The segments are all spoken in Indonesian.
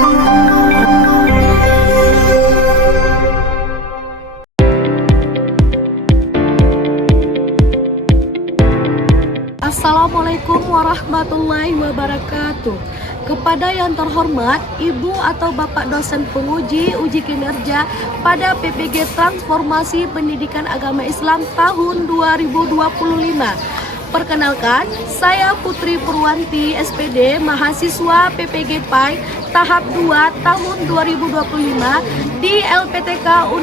Assalamualaikum warahmatullahi wabarakatuh. Kepada yang terhormat Ibu atau Bapak dosen penguji uji kinerja pada PPG Transformasi Pendidikan Agama Islam tahun 2025. Perkenalkan, saya Putri Purwanti SPD, mahasiswa PPG PAI tahap 2 tahun 2025 di LPTK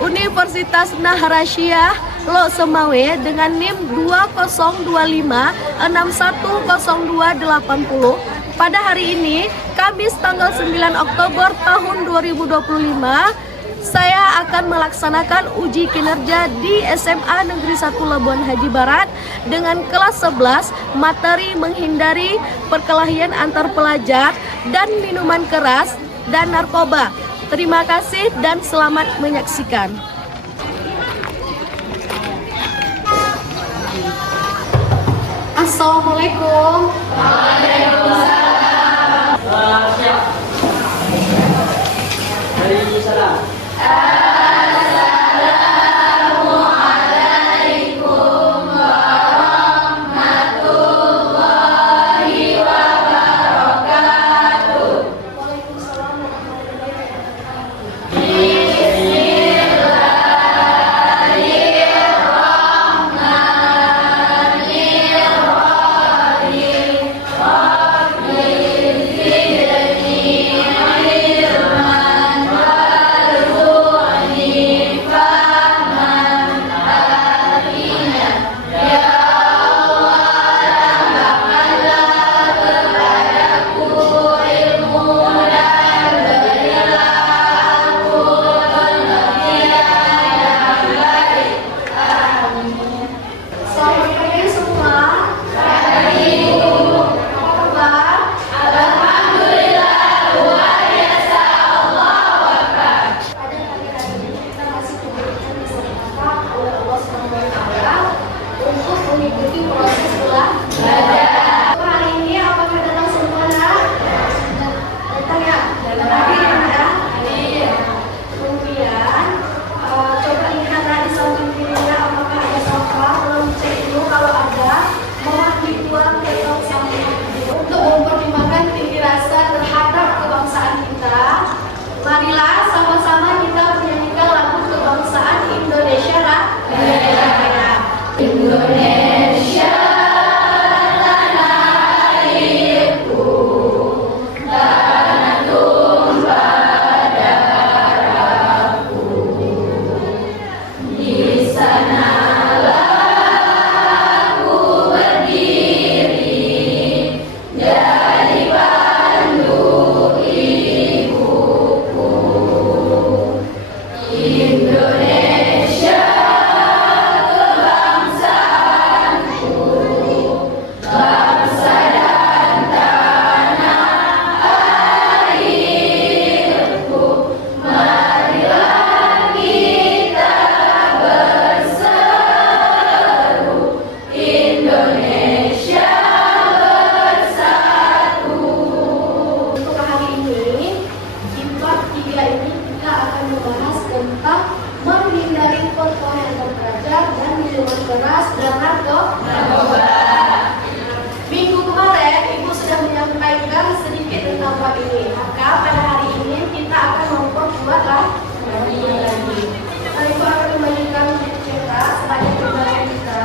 Universitas Nahrasyah Lo Semawe dengan NIM 2025610280. Pada hari ini, Kamis tanggal 9 Oktober tahun 2025, saya akan melaksanakan uji kinerja di SMA Negeri 1 Labuan Haji Barat dengan kelas 11 materi menghindari perkelahian antar pelajar dan minuman keras dan narkoba. Terima kasih dan selamat menyaksikan. Assalamualaikum. Waalaikumsalam. Waalaikumsalam. Assalamualaikum warahmatullahi wabarakatuh. Marilah sama-sama kita menyanyikan lagu kebangsaan Indonesia Raya. Indonesia tanah airku, tanah tumpah darahku. Di sanalah aku berdiri jadi pandu Indonesia kebangsaanku, bangsa dan tanah airku. Marilah kita berseru, Indonesia bersatu. Untuk hari ini, di part 3 ini kita akan membahas tentang menghindari perkelahian antar pelajar dan minuman keras dan narkoba. Minggu kemarin Ibu sudah menyampaikan sedikit tentang part ini. Maka pada hari ini kita akan memperkuat lagi. Ibu akan membagikan cerita sebanyak pelajaran kita.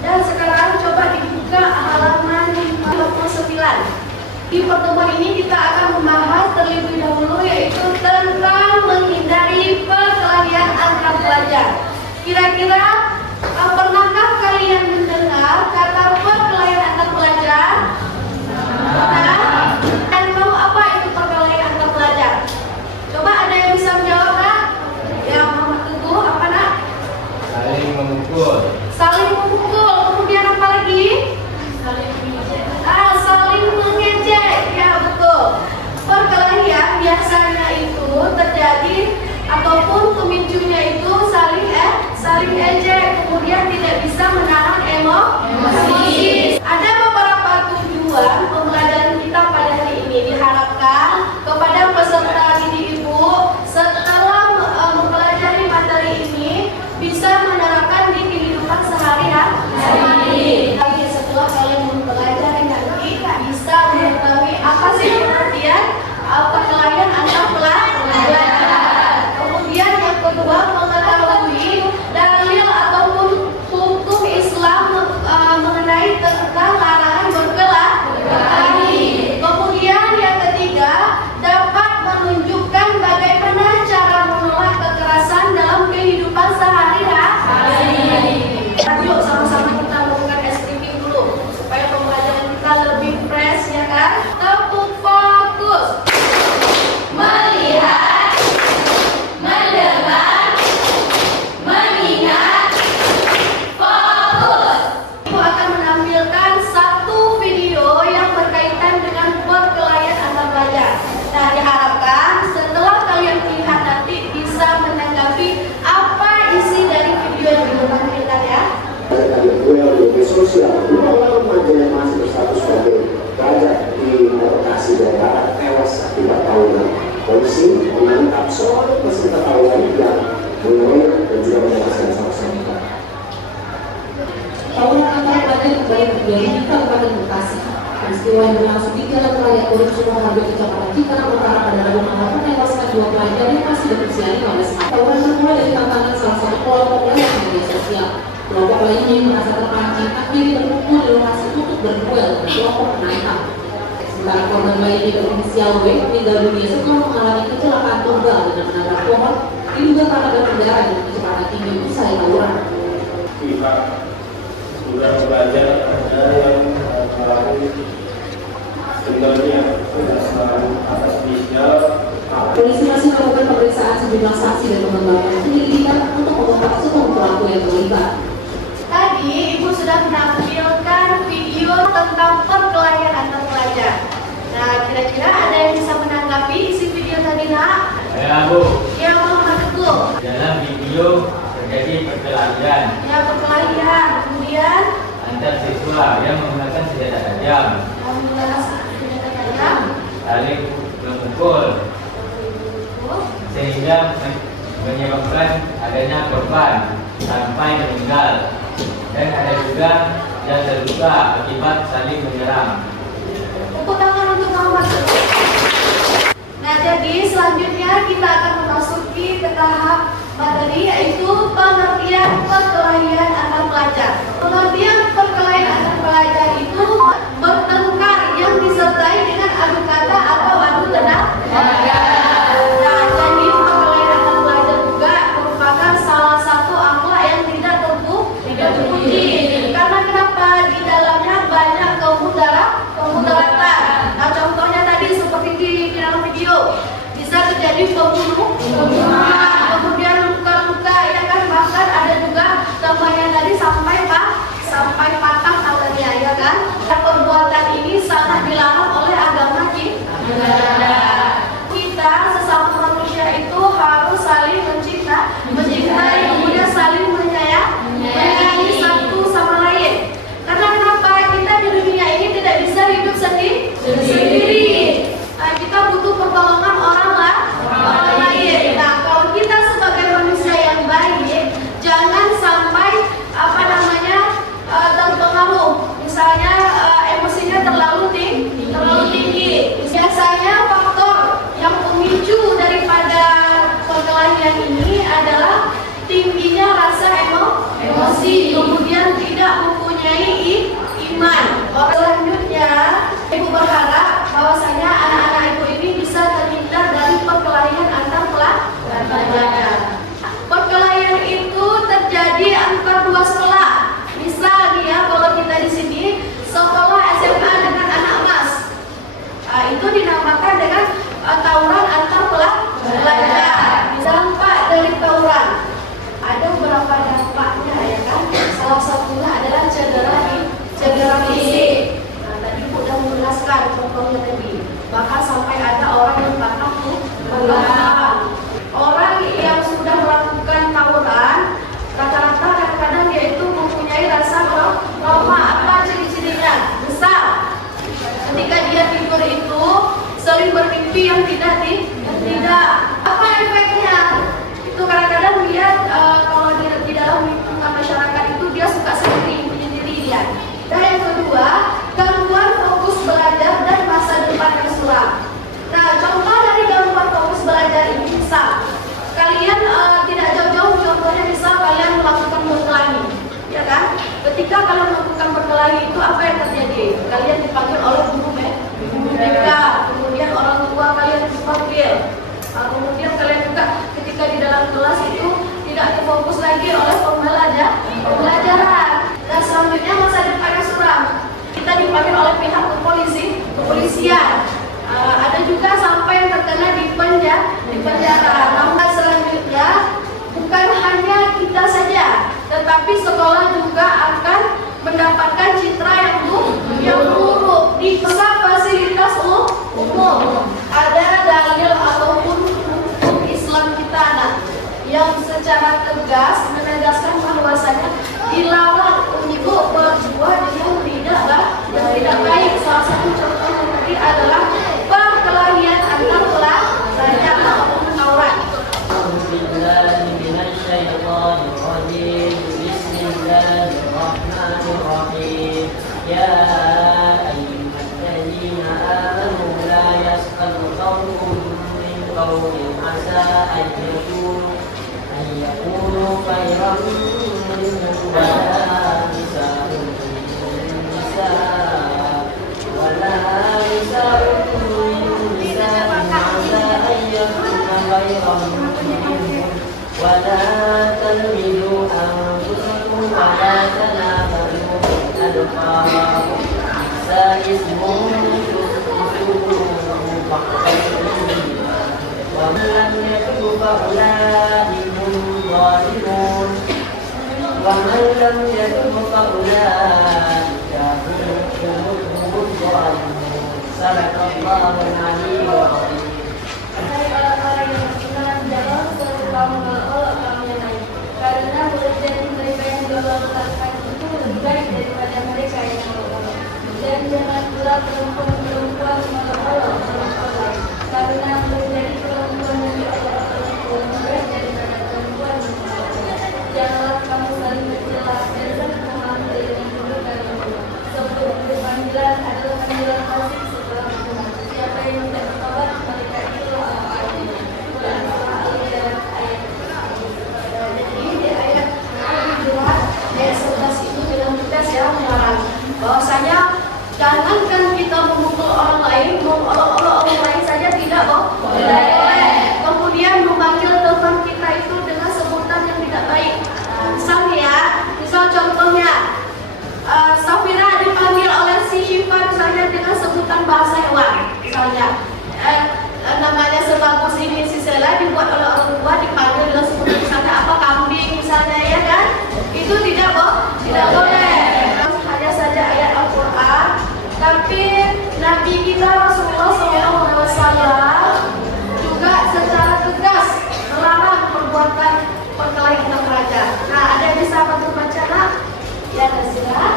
Dan sekarang coba dibuka halaman 59. Di pertemuan ini kita akan membahas terlebih dahulu yaitu tentang menghindari perkelahian antar pelajar. Kira-kira pernahkah kalian mendengar kata perkelahian antar pelajar? Nah, dan tahu apa itu perkelahian antar pelajar? Coba ada yang bisa menjawab, Nak? Ya, Muhammad Teguh, apa, Nak? Saling memukul. Saling memukul. Kemudian apa lagi? Saling mengejek. Ya, betul. Perkelahian biasanya itu terjadi ataupun pemicunya itu saling ejek. terjadi di Kabupaten Bekasi. Peristiwa yang berlangsung di Jalan Raya Urip Sukoharjo, Kecamatan Cikarang Utara pada Rabu malam menewaskan 2 pelajar yang masih berusia 15 tahun. Tawuran bermula dari tantangan salah satu kelompok lewat media sosial. Kelompok lainnya yang merasa terpancing akhirnya berkumpul di lokasi untuk berduel dengan kelompok penantang. Sementara korban lainnya berinisial W meninggal dunia setelah mengalami kecelakaan tunggal dengan menabrak pohon diduga karena berkendara dengan kecepatan tinggi usai tawuran. Pihak sudah belajar dari yang mengalami sebenarnya selalu atas inisial. Polisi masih melakukan pemeriksaan sejumlah saksi dan mengembangkan penyelidikan untuk mengungkap seluruh pelaku yang terlibat. Tadi Ibu sudah menampilkan video tentang perkelahian antar pelajar. Nah, kira-kira ada yang bisa menanggapi isi video tadi, Nak? Ya, Bu. Ya, Muhammad Teguh. Dalam video terjadi perkelahian Ya, perkelahian. Kemudian antar siswa yang menggunakan senjata tajam, alhamdulillah senjata tajam. saling memukul sehingga menyebabkan adanya korban sampai meninggal, dan ada juga yang terluka akibat saling menyerang. Tepuk tangan untuk Muhammad Teguh. Nah, jadi selanjutnya kita akan memasuki ke tahap materi, yaitu pengertian perkelahian antar pelajar. Pengertian perkelahian antar pelajar itu bertengkar yang disertai dengan adu kata atau adu tenaga. Nah, jadi perkelahian antar pelajar juga merupakan salah satu akhlak yang tidak terpuji. Karena kenapa? Di dalamnya banyak kemudaratan. Nah, contohnya tadi seperti di dalam video bisa terjadi pembunuhan, kemudian luka-luka, ya kan, bahkan ada juga tambahnya tadi sampai patah tangannya, ya kan. Perbuatan ini sangat dilarang oleh agama kita. Kita sesama manusia itu harus saling mencintai, kemudian saling menyayangi satu sama lain. Karena kenapa? Kita di dunia ini tidak bisa hidup sendiri. Nah, kita butuh pertolongan orang lain. Nah, kalau kita sebagai manusia yang baik, jangan sampai terpengaruh. Misalnya emosinya terlalu tinggi. Biasanya faktor yang pemicu daripada perkelahian ini adalah tingginya rasa emosi, kemudian tidak mempunyai iman. Selanjutnya, Ibu berharap bahwasanya anak-anak Ibu ini bisa terhindar dari perkelahian antar pelajar. Perkelahian itu terjadi antar dua sekolah. Misal ya, kalau kita di sini sekolah SMA dengan anak mas, itu dinamakan dengan tawuran antar pelajar. Dampak dari tawuran ada beberapa dampaknya, ya kan. Salah satunya adalah cedera fisik. Nah, tadi Bu sudah menjelaskan contohnya tadi. Bahkan sampai ada orang yang patah tulang. Orang yang sudah melakukan tawuran rata-rata kadang-kadang dia itu mempunyai rasa trauma. Apa ciri-cirinya? Misal ketika dia tidur itu sering bermimpi yang tidak. Apa efeknya? Itu kadang-kadang dia kalau di dalam lingkungan masyarakat itu dia suka sendiri dia. Dan yang kedua, gangguan fokus belajar dan masa depan yang suram. Nah, contoh dari gangguan fokus belajar ini misal kalian tidak jauh-jauh, contohnya misal kalian melakukan berkelahi, ya kan? Ketika kalian melakukan berkelahi itu apa yang terjadi? Kalian dipanggil oleh guru BK, kemudian orang tua kalian dipanggil, kemudian kalian juga ketika di dalam kelas itu tidak difokus lagi oleh pembelajaran. Dan selanjutnya masa depan yang suram, kita dipanggil oleh pihak kepolisian. Ada juga sampai yang terkena di penjara. Namun selanjutnya bukan hanya kita saja, tetapi sekolah juga akan mendapatkan citra yang buruk di fasilitas umum. Ada dalil ataupun hukum Islam kita yang secara tegas menegaskan bahwasanya dilarang untuk berbuat yang tidak baik. Salah satu contohnya tadi adalah perkelahian antar pelajar ataupun tawuran. يا أيها الذين آمنوا لا يسخر قوم من قوم عسى أن يكونوا خيرا منهم ولا نساء من نساء عسى أن يكون خيرا منهم ولا تلمزوا أنفسكم ولا تنابزوا بالألقاب بئس اسم ومن لم يتب فأولئك هم الظالمون ومن لم يتب فأولئك هم الظالمون صدق الله العلي العظيم. Karena bekerja mereka yang dilakukan itu lebih baik daripada mereka yang melakukan. Dan jangan pula perempuan melakukan karena menjadi perempuan yang dilakukan lebih baik daripada perempuan yang melakukan. Janganlah kamu saling mencela dan saling mengambil yang buruk sebab panggilan adalah panggilan kasih setelah Tuhan. Siapa yang tidak bertobat mereka itu orang-orang ayat 11 itu dengan tegas ya melarang bahwasanya jangankan kita memukul orang lain, mengolok-olok orang lain saja tidak boleh. Kemudian memanggil teman kita itu dengan sebutan yang tidak baik. Misal contohnya Safira dipanggil oleh si Syifa misalnya dengan sebutan bahasa hewan, misalnya namanya sebagus ini si Sela dibuat oleh orang tua dipanggil dengan sebutan misalnya apa kambing misalnya ya kan, itu tidak boleh. Hanya saja ayat Al-Quran, tapi Nabi kita Rasulullah SAW juga secara tegas melarang perbuatan perkelahian raja. Nah, ada yang bisa bantu baca nak? Ya, terserah.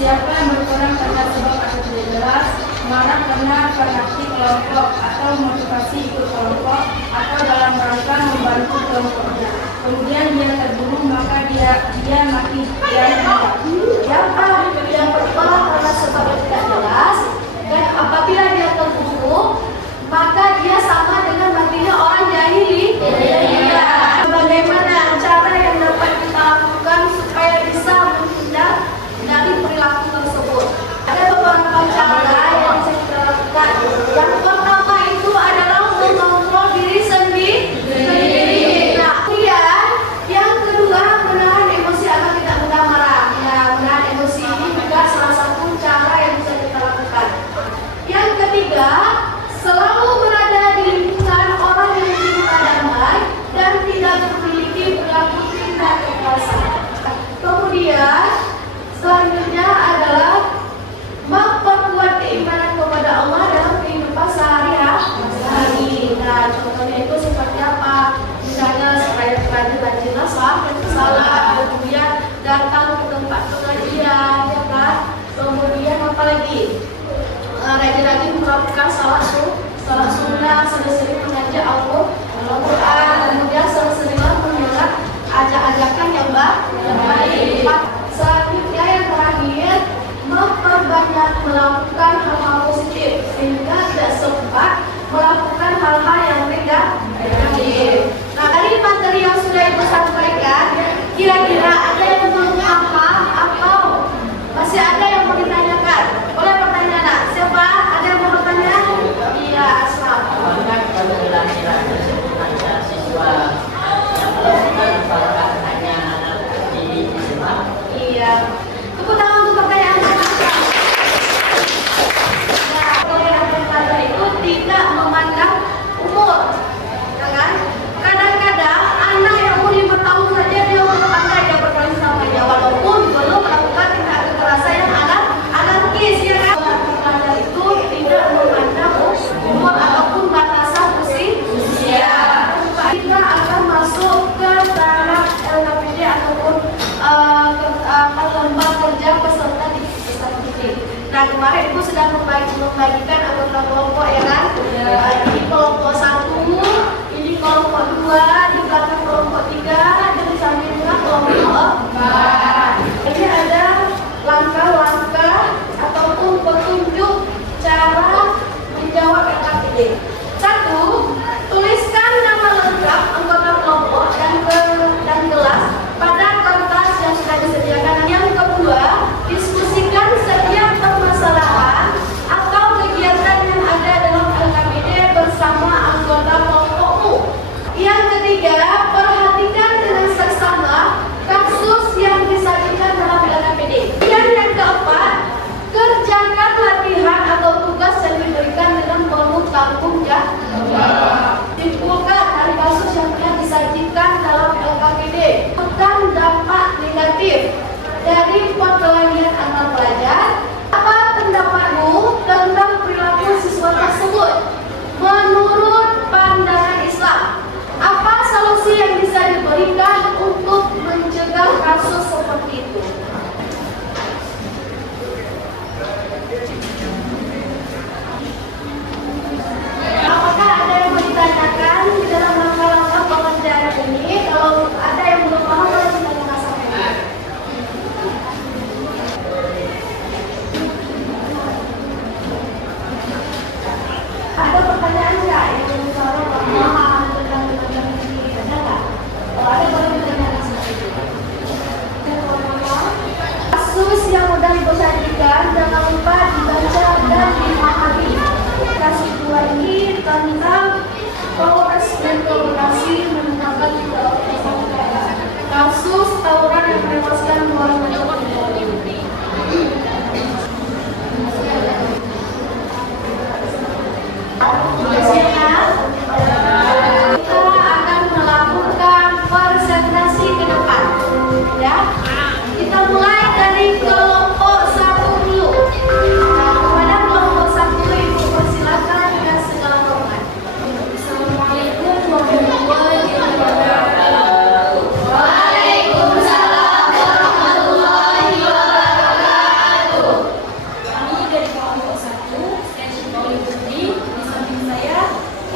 Siapa yang berperang karena sebab atau tidak jelas, marah karena fanatik kelompok atau motivasi ikut kelompok atau dalam rangka membantu kelompoknya, kemudian dia terbunuh, maka dia mati Siapa yang berperang karena sebab yang tidak jelas dan apabila dia terbunuh, maka dia sama dengan matinya orang jahili. Bagaimana cara yang dapat kita lakukan supaya bisa menghindar dari perilaku tersebut? Ada beberapa cara yang bisa kita lakukan. Yang pertama itu adalah mengontrol diri sendiri. Nah, kemudian yang kedua menahan emosi agar tidak mudah marah. Ya, menahan emosi ini juga salah satu cara yang bisa kita lakukan. Yang ketiga, selalu berada di lingkungan orang yang cinta damai dan tidak memiliki perilaku tindak kekerasan. Kemudian selanjutnya adalah memperkuat keimanan kepada Allah dalam kehidupan sehari-hari. Nah, contohnya itu seperti apa? Misalnya supaya rajin salat, kemudian datang ke tempat pengajian, ya kan? Kemudian apa lagi? Rajin-rajin melakukan salat sunnah, sering-sering mengaji Al-Quran, kemudian sering-seringlah mendengar ajak-ajakan yang baik. Selanjutnya yang terakhir, memperbanyak melakukan hal-hal positif sehingga tidak sempat melakukan hal-hal yang negatif. Nah, dari materi yang sudah Ibu sampaikan, kira-kira ada yang belum paham atau masih ada yang mau ditanyakan? Boleh pertanyaan nak? Siapa? Ada yang mau bertanya? Iya, Aslam. Apakah pembelajaran tersebut ada siswa yang melakukan apakah hanya anak di SMA? Iya. Tepuk tangan untuk pertanyaan saya. Nah, pertanyaan pertama itu tidak memandang umur, ya kan? Kadang-kadang anak yang umur 5 tahun saja dia udah pandai dia bermain sama dia, walaupun belum melakukan tindak kekerasan yang anarkis, ya kan? Pelajar itu tidak memandang umur ataupun batasan usia. Kita akan masuk ke tahap LKPD ataupun lomba kerja peserta didik. Nah, kemarin Ibu sedang membagikan anggota kelompok, ya kan? Ini kelompok 1, ini kelompok 2, di belakang kelompok 3, dan di samping juga kelompok 4. Ini ada langkah-langkah ataupun petunjuk cara menjawab LKPD. 1. Tuliskan nama lengkap anggota kelompok dan kelas pada kertas yang sudah disediakan. Yang kedua, diskusikan setiap permasalahan atau kegiatan yang ada dalam LKPD bersama anggota kelompokmu. Yang ketiga, perhatikan dengan seksama kasus yang disajikan dalam LKPD. Yang keempat, kerjakan latihan atau tugas yang diberikan dengan penuh tanggung jawab. Simpulkan dari kasus yang telah disajikan dalam LKPD. Tentang dampak negatif dari perkelahian antar pelajar. Apa pendapatmu tentang perilaku siswa tersebut? Menurut pandangan Islam, apa solusi yang bisa diberikan untuk mencegah kasus seperti itu? Apakah ada yang mau ditanyakan di dalam langkah-langkah pengerjaan ini? Kalau ada yang belum paham, boleh ditanyakan sampai ini. Ada pertanyaan nggak yang misalnya pemahaman tentang ini? Ada nggak? Kalau ada, boleh ditanyakan sampai ini. Kasus yang sudah disajikan jangan lupa dibaca dan dipahami. Kasus 2 ini tentang Polres Metro Bekasi menetapkan 3 orang tersangka kasus tawuran yang menewaskan 2 remaja. Kita akan melakukan presentasi ke depan, ya. Kita mulai dari kelompok 1 dulu. Kepada kelompok 1 Ibu persilakan dengan segala hormat. Assalamualaikum warahmatullahi wabarakatuh. Waalaikumsalam warahmatullahi wabarakatuh. Kami dari kelompok 1, saya Syifuli Putri, di samping saya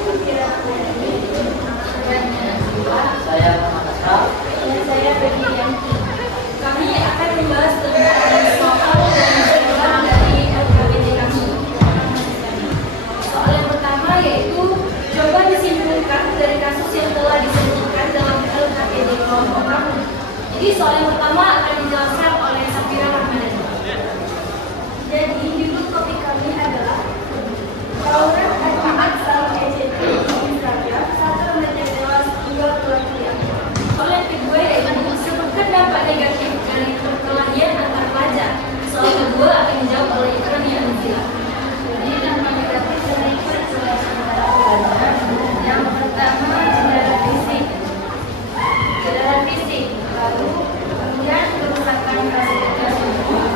Indira Putri, Saya Muhammad dan saya Peggy Yanti. Kami akan membahas tentang soal dan jawaban dari LKPD kami. Soal yang pertama yaitu coba disimpulkan dari kasus yang telah disajikan dalam LKPD kelompok kami. Jadi soal yang pertama akan dijelaskan oleh Safira Rahmadani. Jadi judul topik kami adalah tawuran manfaat salah EJT di Instagram 1 remaja tewas 2 keluarga. Soal yang kedua yaitu sebutkan dampak negatif dari perkelahian antar pelajar. Soal kedua akan dijawab oleh Ikrani Anzila. Jadi dampak negatif dari perkelahian antara pelajar yang pertama cedera fisik, lalu kemudian kerusakan fasilitas umum,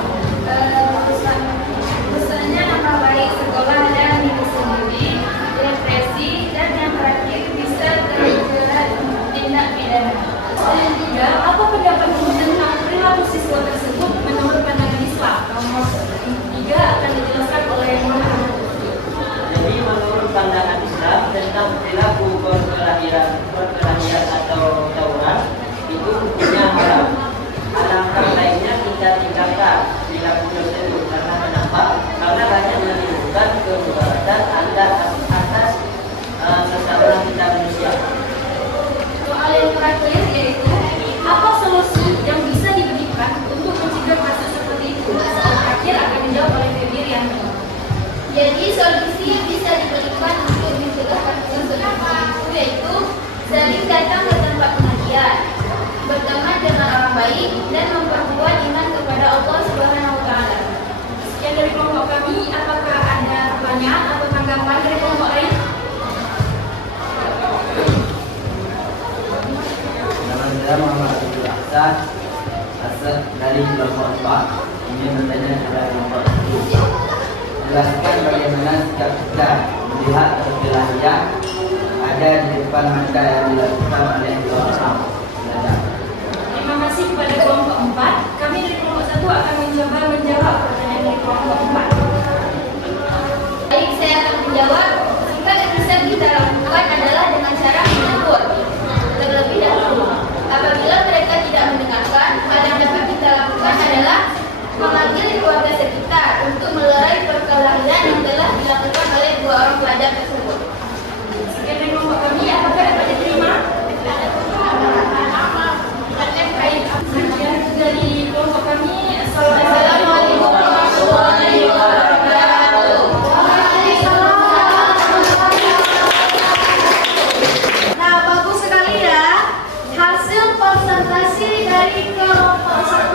rusaknya nama baik sekolah dan diri sendiri, depresi, dan yang terakhir bisa terjerat tindak pidana. Dan juga, apa pendapatmu tentang perilaku siswa tersebut menurut pandangan Islam? Nomor 3 akan dijelaskan oleh Muhammad. Jadi menurut pandangan Islam tentang perilaku perkelahian atau tawuran itu hukumnya haram. Alangkah baiknya kita tinggalkan perilaku tersebut karena banyak menimbulkan kemudaratan atas sesama kita manusia. Soal yang terakhir yaitu apa solusi yang bisa diberikan untuk mencegah kasus seperti itu? Soal terakhir akan dijawab oleh Febri Rianti. Jadi solusi yang bisa diberikan untuk mencegah kasus seperti itu yaitu sering datang ke tempat pengajian, berteman dengan orang baik, dan memperkuat iman kepada Allah Subhanahu wa Ta'ala. Sekian dari kelompok kami. Apakah ada pertanyaan atau tanggapan dari kelompok lain? Nama saya Muhammad Abdul Ahsan, asal dari kelompok 4. Ini bertanya kepada kelompok 1. Jelaskan bagaimana sikap kita melihat perkelahian ada di depan mata yang dilakukan oleh kelompok belajar. Terima kasih kepada kelompok 4. Kami dari kelompok 1 akan mencoba menjawab pertanyaan dari kelompok 4. Baik, saya akan menjawab. Sikap yang bisa kita lakukan adalah dengan cara menegur terlebih dahulu. Apabila mereka tidak mendengarkan, hal yang dapat kita lakukan adalah memanggil keluarga sekitar untuk melerai perkelahian yang telah dilakukan oleh dua orang pelajar tersebut. Sekian dari kelompok kami, apakah dapat diterima? Dari kelompok kami, Assalamualaikum warahmatullahi wabarakatuh. Nah, bagus sekali ya hasil presentasi dari kelompok 1.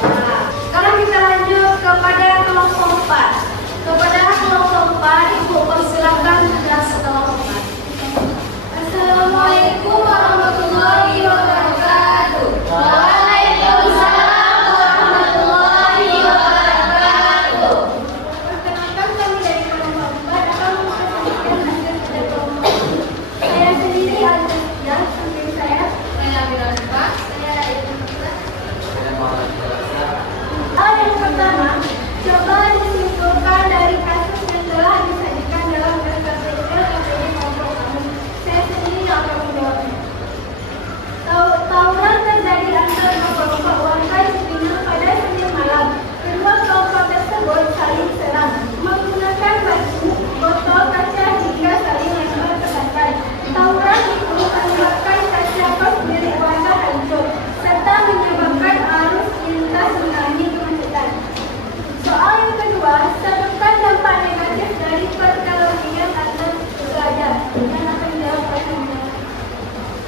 Nah, sekarang kita lanjut kepada kelompok 4. Kepada kelompok 4, Ibu persilakan tugas kelompok 4. Assalamualaikum warahmatullahi wabarakatuh. Waalaikumsalam warahmatullahi wabarakatuh. Perkenalkan, kami dari kelompok 4 akan mempresentasikan hasil dari kelompok 4. Saya sendiri Al-Jasya, samping saya Amira Rifa, saya Ibu Nursa. Yang pertama, coba disimpulkan dari kasus yang telah disajikan dalam SKPD kelompok kami. Saya sendiri yang akan menjawabnya. Tawuran terjadi antara kelompok warga Cipinang pada Senin malam. Kedua kelompok tersebut saling serang menggunakan batu, botol kaca hingga saling lempar petasan. Tawuran itu menyebabkan kaca kos milik warga hancur serta menyebabkan arus lintas mengalami kemacetan. Soal yang kedua, sebutkan dampak negatif dari perkelahian antar pelajar. Yang akan menjawab pertanyaan.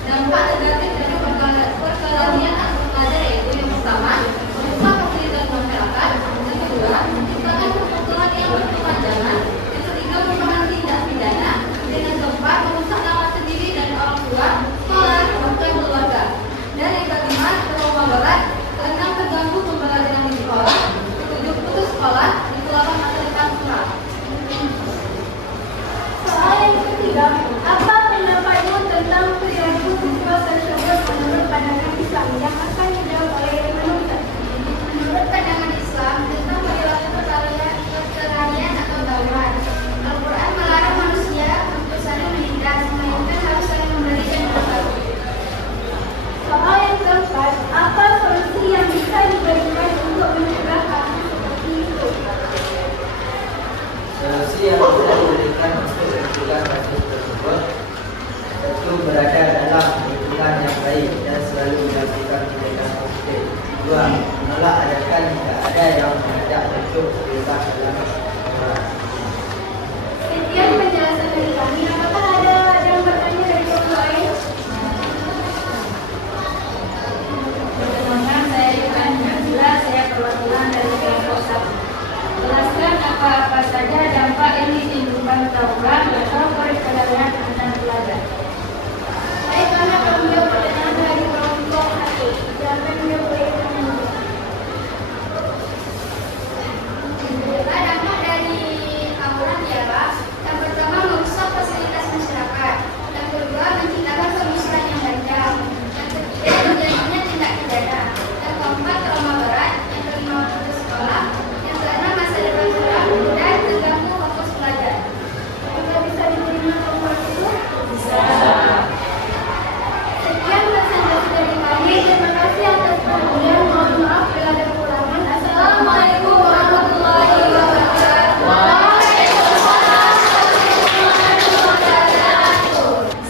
Dampak negatif dari perkelahian antar pelajar yaitu yang pertama, merusak fasilitas masyarakat, yang kedua, menciptakan perkumpulan yang berkepanjangan, yang ketiga, merupakan tindak pidana, dan yang keempat, merusak nama sendiri dan orang tua, sekolah, bahkan keluarga. Dan yang kelima, trauma berat, keenam, terganggu pembelajaran di sekolah, ketujuh, putus sekolah, dan ke-8, fasilitas sekolah. Soal yang ketiga, apa pendapatmu tentang perilaku siswa tersebut menurut pandangan Islam yang akan dijawab oleh Manusia? Menurut pandangan Islam tentang perilaku perkelahian atau tawuran, Al-Quran melarang manusia untuk saling menindas, melainkan harus saling memberi dan berbagi. Soal yang keempat, apa solusi yang bisa diberikan untuk mencegah kasus seperti itu? Solusi yang bisa diberikan untuk mencegah kasus tersebut tentu berada dalam lingkungan yang baik dan selalu melakukan tindakan positif. Dua, menolak adakan jika ada yang mengajak untuk terlibat dalam perang. Sekian penjelasan dari kami. Apakah ada yang bertanya dari kelompok lain? Perkenalkan, saya Ivan Nabila, saya perwakilan dari kelompok 1. Jelaskan apa-apa saja dampak yang ditimbulkan tawuran atau perkelahian antar pelajar. Baik, kami akan menjawab pertanyaan dari kelompok 1. Siapa yang menjawab pertanyaan? Dampak dari tawuran ialah yang pertama merusak fasilitas masyarakat, yang kedua menciptakan permusuhan yang tajam, yang ketiga terjadinya tindak pidana, yang keempat trauma berat, yang kelima putus sekolah, yang keenam masa depan suram dan terganggu fokus belajar. Apakah bisa diterima kelompok itu? Bisa. Sekian presentasi dari kami. Terima kasih atas perhatian. Mohon maaf bila ada kekurangan. Assalamualaikum warahmatullahi wabarakatuh.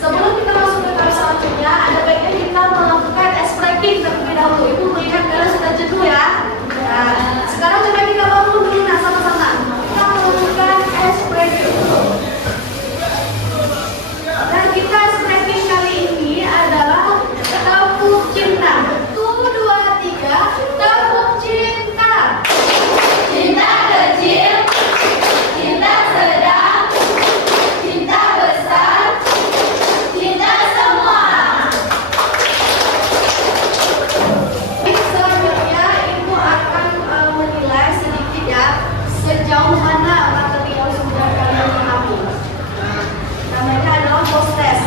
Sebelum kita masuk ke tahap selanjutnya, ada baiknya kita melakukan ice breaking terlebih dahulu. Ibu melihat kalian sudah jenuh ya. Nah, sekarang coba kita bangun dulu nah sama-sama. Kita melakukan ice breaking. Dan kita ice breaking kali ini adalah tepuk cinta. 1, 2, 3, tepuk cinta. Cinta kecil, cinta sedang, cinta besar, cinta semua. Selanjutnya Ibu akan menilai sedikit ya sejauh mana materi yang sudah kalian pahami. Namanya adalah post test.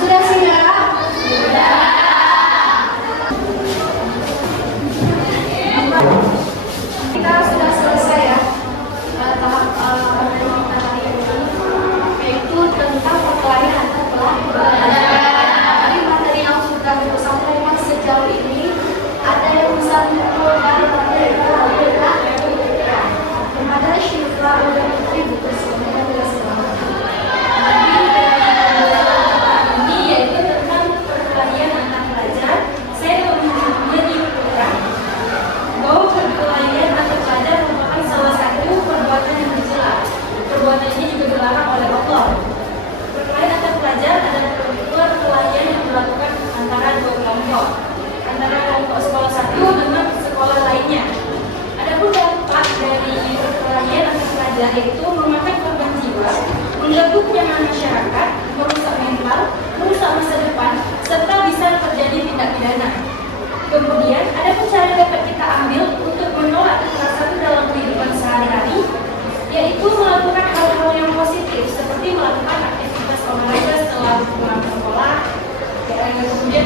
Sudah siap? Sudah. Kita sudah selesai ya tahap materi kita hari ini, yaitu tentang perkelahian antar pelajar. Dari materi yang sudah Ibu sampaikan sejauh dan kemudian